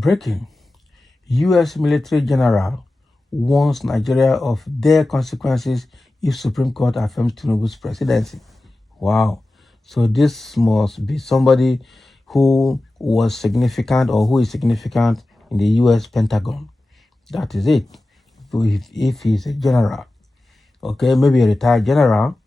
Breaking. U.S. military general warns Nigeria of their consequences if Supreme Court affirms Tinubu's presidency. Wow. So this must be somebody who was significant or who is significant in the U.S. Pentagon. That is it. If he's a general. Okay, maybe a retired general.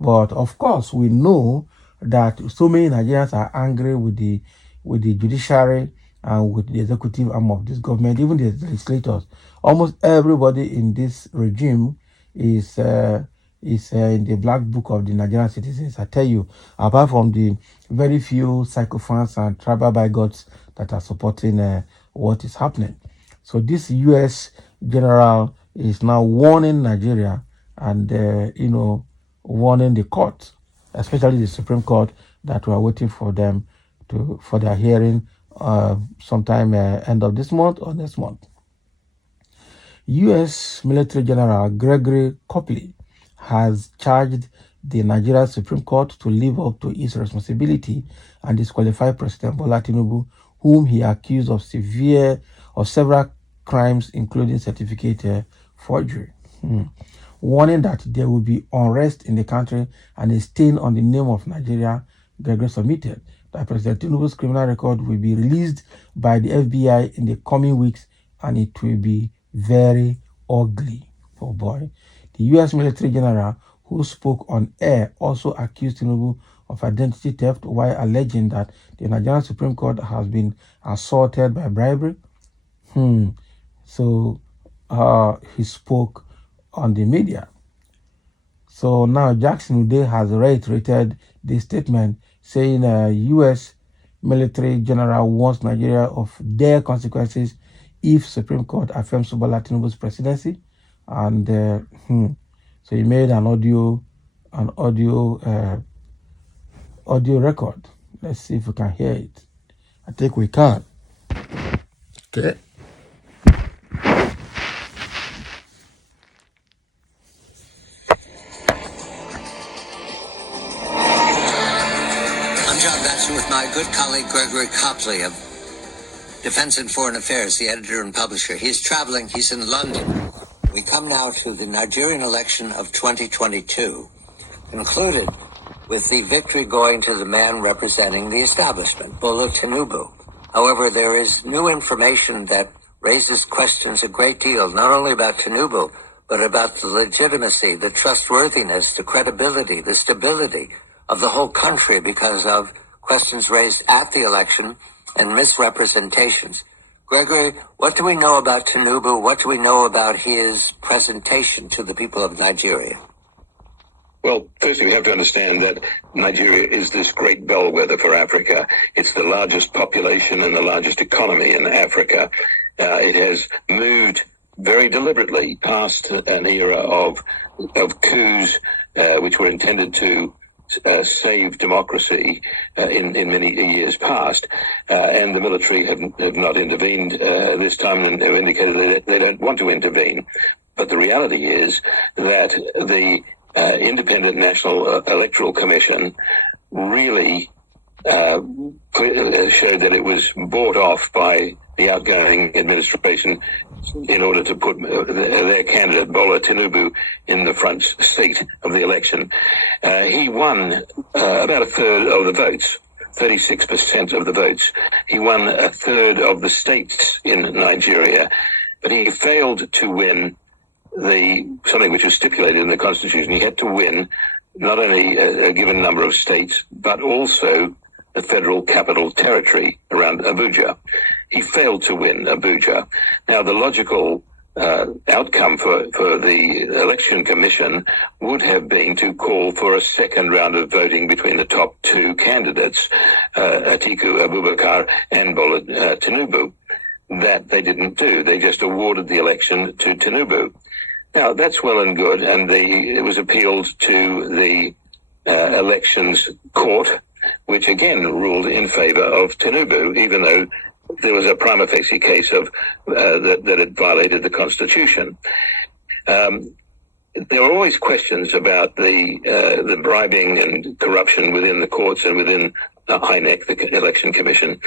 But of course, we know that so many Nigerians are angry with the judiciary and with the executive arm of this government, even the legislators. Almost everybody in this regime is in the black book of the Nigerian citizens. I tell you, apart from the very few sycophants and tribal bigots that are supporting what is happening. So this U.S. general is now warning Nigeria and, warning the court, especially the Supreme Court, that we are waiting for them for their hearing sometime end of this month or next month. U.S. Military General Gregory Copley has charged the Nigeria Supreme Court to live up to its responsibility and disqualify President Bola Tinubu, whom he accused of several crimes, including certificate forgery. Warning that there will be unrest in the country and a stain on the name of Nigeria, Gregory submitted that President Tinubu's criminal record will be released by the FBI in the coming weeks, and it will be very ugly. Oh boy. The U.S. military general who spoke on air also accused Tinubu of identity theft while alleging that the Nigerian Supreme Court has been assaulted by bribery. So he spoke on the media. So now Jackson Ude has reiterated the statement saying U.S. military general warns Nigeria of their consequences if Supreme Court affirms Bola Tinubu's presidency. And so he made an audio record. Let's see if we can hear it. I think we can. Okay. With my good colleague Gregory Copley of Defense and Foreign Affairs, the editor and publisher. He's traveling. He's in London. We come now to the Nigerian election of 2022, concluded with the victory going to the man representing the establishment, Bola Tinubu. However, there is new information that raises questions a great deal, not only about Tinubu, but about the legitimacy, the trustworthiness, the credibility, the stability of the whole country because of questions raised at the election and misrepresentations. Gregory, what do we know about Tinubu? What do we know about his presentation to the people of Nigeria? Well, firstly, we have to understand that Nigeria is this great bellwether for Africa. It's the largest population and the largest economy in Africa. It has moved very deliberately past an era of coups which were intended to save democracy in many years past, and the military have not intervened this time, and have indicated that they don't want to intervene. But the reality is that the Independent National Electoral Commission really showed that it was bought off by the outgoing administration in order to put their candidate, Bola Tinubu, in the front seat of the election. He won about a third of the votes, 36% of the votes. He won a third of the states in Nigeria, but he failed to win something which was stipulated in the Constitution. He had to win not only a given number of states, but also the federal capital territory around Abuja. He failed to win Abuja. Now, the logical outcome for the election commission would have been to call for a second round of voting between the top two candidates, Atiku Abubakar and Bola Tinubu. That they didn't do. They just awarded the election to Tinubu. Now, that's well and good, and it was appealed to the elections court, which again ruled in favor of Tinubu, even though there was a prima facie case of that it violated the Constitution. There were always questions about the bribing and corruption within the courts and within INEC, the Election Commission.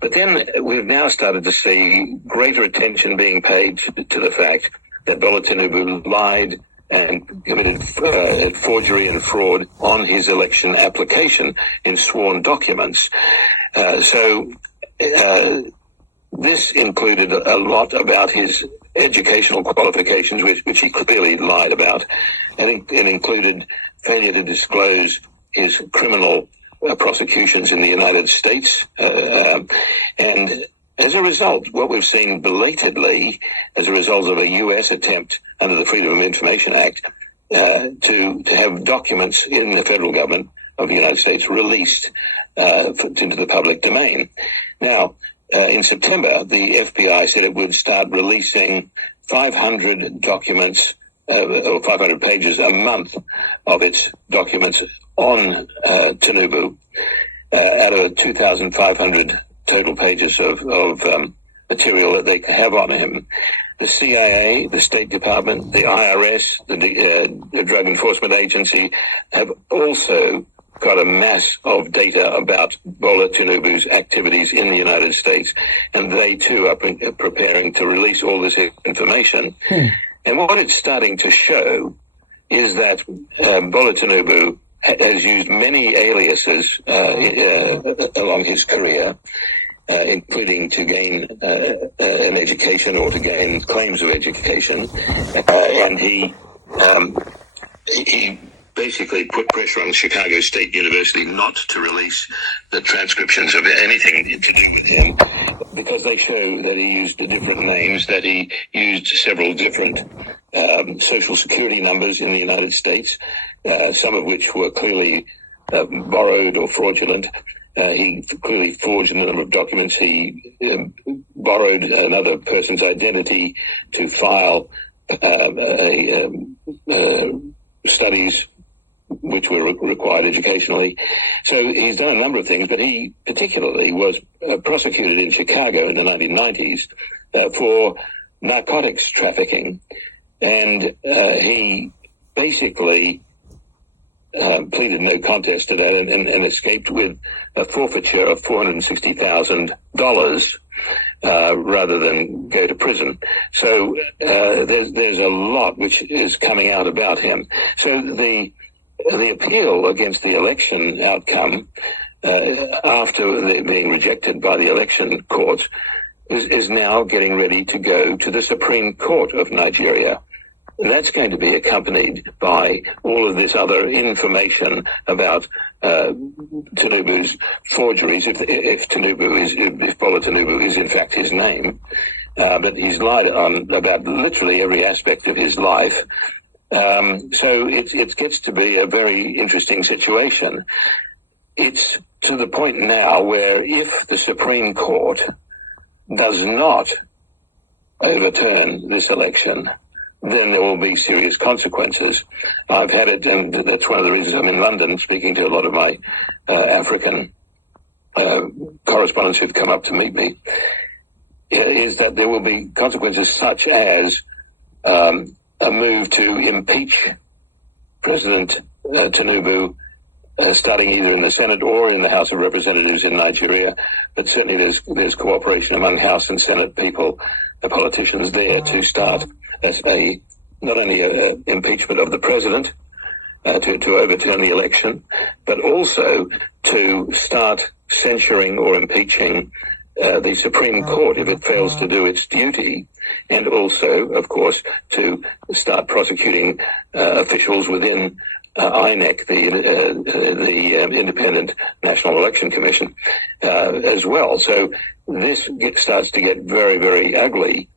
But then we've now started to see greater attention being paid to the fact that Bola Tinubu lied and committed forgery and fraud on his election application in sworn documents. This included a lot about his educational qualifications, which he clearly lied about. And it included failure to disclose his criminal prosecutions in the United States. And as a result, what we've seen belatedly, as a result of a U.S. attempt under the Freedom of Information Act to have documents in the federal government of the United States released into the public domain. Now, in September, the FBI said it would start releasing 500 documents or 500 pages a month of its documents on Tinubu out of 2,500 total pages of material that they have on him. The CIA, the State Department, the IRS, the Drug Enforcement Agency have also got a mass of data about Bola Tinubu's activities in the United States, and they too are preparing to release all this information. And what it's starting to show is that Bola Tinubu has used many aliases along his career, including to gain an education or to gain claims of education, and he basically put pressure on Chicago State University not to release the transcriptions of anything to do with him, because they show that he used different names, that he used several different social security numbers in the United States, some of which were clearly borrowed or fraudulent. He clearly forged a number of documents. He borrowed another person's identity to file studies which were required educationally. So he's done a number of things, but he particularly was prosecuted in Chicago in the 1990s for narcotics trafficking. And he basically pleaded no contest to that and escaped with a forfeiture of $460,000 rather than go to prison. So there's a lot which is coming out about him. So the appeal against the election outcome after being rejected by the election courts is now getting ready to go to the Supreme Court of Nigeria. That's going to be accompanied by all of this other information about Tinubu's forgeries, if Bola Tinubu is in fact his name. But he's lied on about literally every aspect of his life. So it gets to be a very interesting situation. It's to the point now where if the Supreme Court does not overturn this election, then there will be serious consequences. I've had it, and that's one of the reasons I'm in London speaking to a lot of my African correspondents who've come up to meet me, is that there will be consequences such as a move to impeach President Tinubu, starting either in the Senate or in the House of Representatives in Nigeria. But certainly there's cooperation among House and Senate people, the politicians there, to start not only an impeachment of the president to overturn the election, but also to start censuring or impeaching the Supreme Court if it fails to do its duty, and also, of course, to start prosecuting officials within INEC, the Independent National Election Commission, as well. So this starts to get very, very ugly.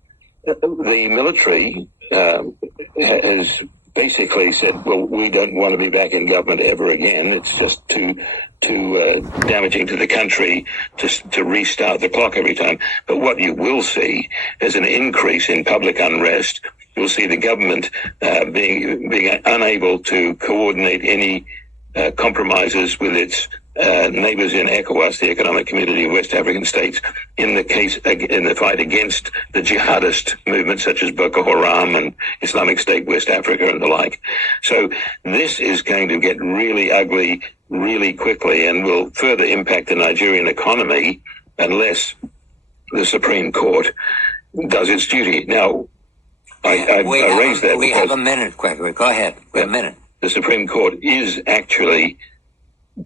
The military has basically said, well, we don't want to be back in government ever again. It's just too damaging to the country to restart the clock every time. But what you will see is an increase in public unrest. You'll see the government being unable to coordinate any compromises with its neighbors in ECOWAS, the Economic Community of West African States, in the fight against the jihadist movements such as Boko Haram and Islamic State West Africa and the like. So this is going to get really ugly really quickly and will further impact the Nigerian economy unless the Supreme Court does its duty. Now, I raise that we have a minute, Gregory. Go ahead. We have a minute. The Supreme Court is actually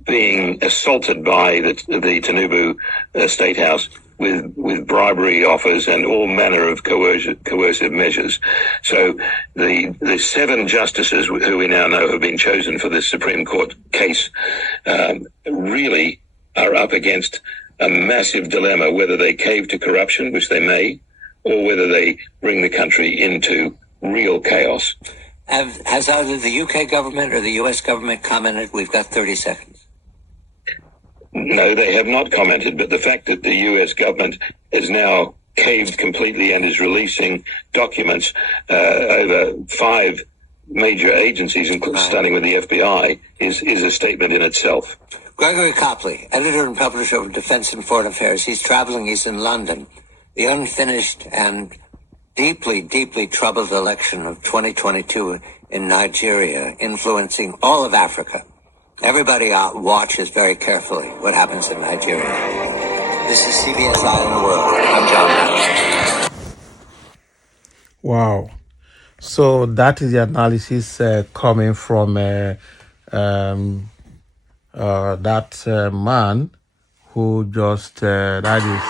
being assaulted by the Tinubu State House with bribery offers and all manner of coercive measures. So the 7 justices who we now know have been chosen for this Supreme Court case really are up against a massive dilemma, whether they cave to corruption, which they may, or whether they bring the country into real chaos. Has either the UK government or the US government commented? We've got 30 seconds. No, they have not commented, but the fact that the US government has now caved completely and is releasing documents over 5 major agencies, starting with the FBI, is a statement in itself. Gregory Copley, editor and publisher of Defense and Foreign Affairs. He's traveling. He's in London. The unfinished and deeply, deeply troubled election of 2022 in Nigeria, influencing all of Africa. Everybody watches very carefully what happens in Nigeria. This is CBS Eye on the World. I'm John Madison. Wow. So that is the analysis coming from that man who just, that is...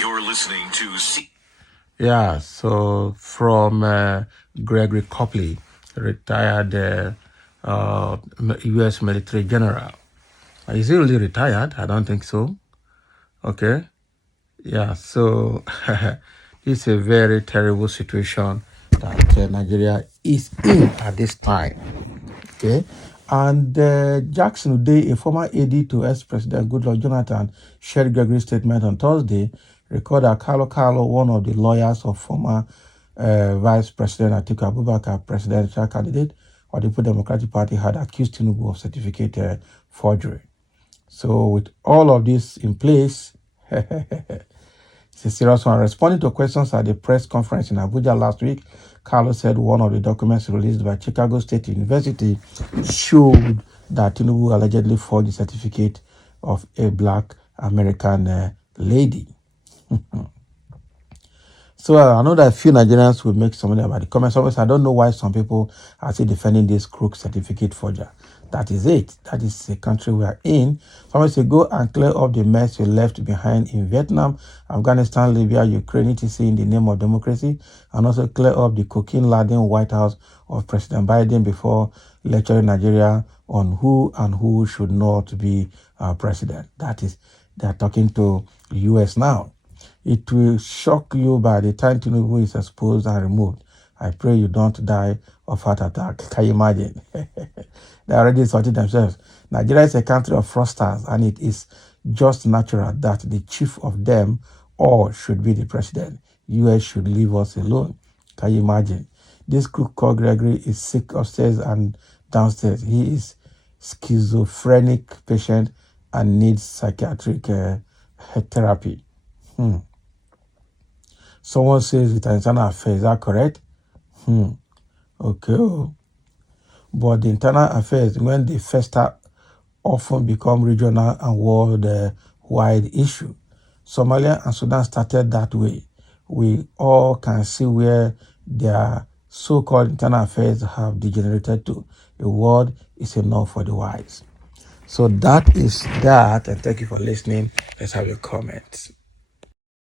You're listening to Yeah, so from Gregory Copley, retired U.S. military general. Is he really retired? I don't think so. Okay. Yeah, so it's a very terrible situation that Nigeria is in at this time. Okay. And Jackson Ude, a former AD to ex-President Goodluck Jonathan, shared Gregory's statement on Thursday, recorded Carlo, one of the lawyers of former Vice President Atiku Abubakar, presidential candidate of the Democratic Party, had accused Tinubu of certificate forgery. So with all of this in place, it's a serious one. Responding to questions at the press conference in Abuja last week, Carlos said one of the documents released by Chicago State University showed that Tinubu allegedly forged the certificate of a black American lady. So I know that a few Nigerians will make something about the comments. Always, I don't know why some people are still defending this crook certificate forger. That is it. That is the country we are in. Someone say go and clear up the mess you left behind in Vietnam, Afghanistan, Libya, Ukraine, etc. in the name of democracy, and also clear up the cocaine-laden White House of President Biden before lecturing Nigeria on who should not be president. That is, they are talking to the U.S. now. It will shock you by the time Tinubu is exposed and removed. I pray you don't die of heart attack. Can you imagine? They already sorted themselves. Nigeria is a country of fraudsters, and it is just natural that the chief of them all should be the president. US should leave us alone. Can you imagine? This crook called Gregory is sick upstairs and downstairs. He is schizophrenic patient and needs psychiatric therapy. Someone says it's an internal affair. Is that correct? Okay. But the internal affairs, when they fester, often become regional and world-wide issue. Somalia and Sudan started that way. We all can see where their so-called internal affairs have degenerated to. A word is enough for the wise. So that is that, and thank you for listening. Let's have your comments.